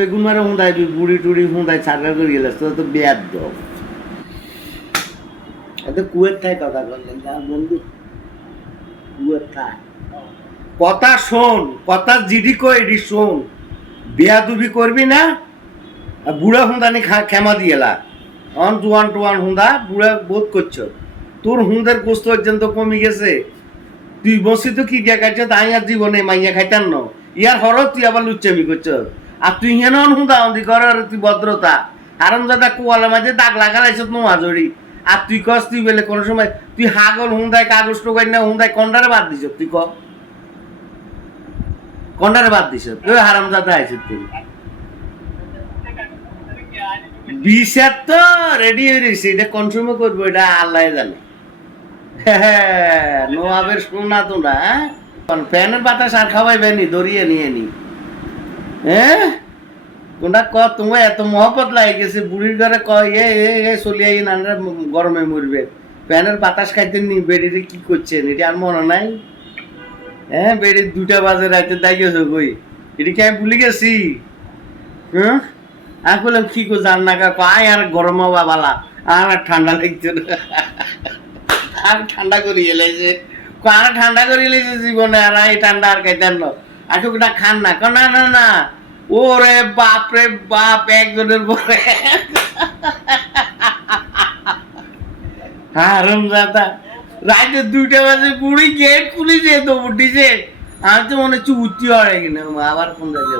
বেগুন মারে হুঁদায় বুড়ি টুড়ি হুঁদায় ছাড়া করে গেলে তো বেয়াদ দাও এত কুয়ের থায় কথা বললেন যা বন্ধু কুয়ের থায় কথা শোন কথা জিডি কইডি শোন বেয়াদুবি করবি না বুড়া হুঁদানি খেমা দিয়েলা অন টুয়ান টুয়ান হুঁদা বুড়া বোধ করছো তোর হুঁদের গোস্ত পর্যন্ত কমে গেছে তুই বসি তো কি দিয়া খাইছ তাই আর জীবনে মাইয়া খাইতাম ন ইয়ার হর তুই আবার লুচ্চামি করছ আর তুই হেন হুঁদা অন্দি কর তুই ভদ্রতা আরাম দাদা কুয়ালের মাঝে দাগ লাগালাইছ তো মাজরি আর তুই কস তুই বলে কোনো সময় তুই হাগল হুঁদায় কাগজ টোকাই না হুঁদায় কন্ডারে বাদ দিছ তুই ক কন্ডারে বাদ দিছ তুই হারাম দাদা আইছিস তুই বিষের তো রেডি হয়ে রয়েছে এটা কনজিউম করবো এটা আল্লাহ জানে নোয়াবের শোনা তো না ফ্যানের বাতাস আর খাওয়াইবে নি দরিয়ে নিয়ে নি হ্যাঁ তোমরা ক তোমার এত মহব্বত লাগে গেছে বুড়ির ঘরে কয় এ চলিয়ে নানরা গরমে মরবে ফ্যানের বাতাস খাইতে নি বেডিরে কি করছেন এটা আর মনে নাই হ্যাঁ বেডি 2টা বাজে রাতে দাইগেছো কই এটা কি আমি ভুলে গেছি হ্যাঁ আমি বললাম কি কো জান না কা আয় আর গরম হওয়া বালা আর ঠান্ডা লাগছে আর ঠান্ডা করি এলাইছে আর ঠান্ডা করি এলাইছে জীবনে আর এই ঠান্ডা আর খাইতেন না আটুকুটা খান না না না না ওরে বাপ রে বাপ একজনের পরে হারাম দাদা রাতে 2টা বাজে বুড়ি গেট খুলেছে তো উঠিছে আমি তো মনে হচ্ছে উঠতে হয় কিনা আবার ফোন লাগে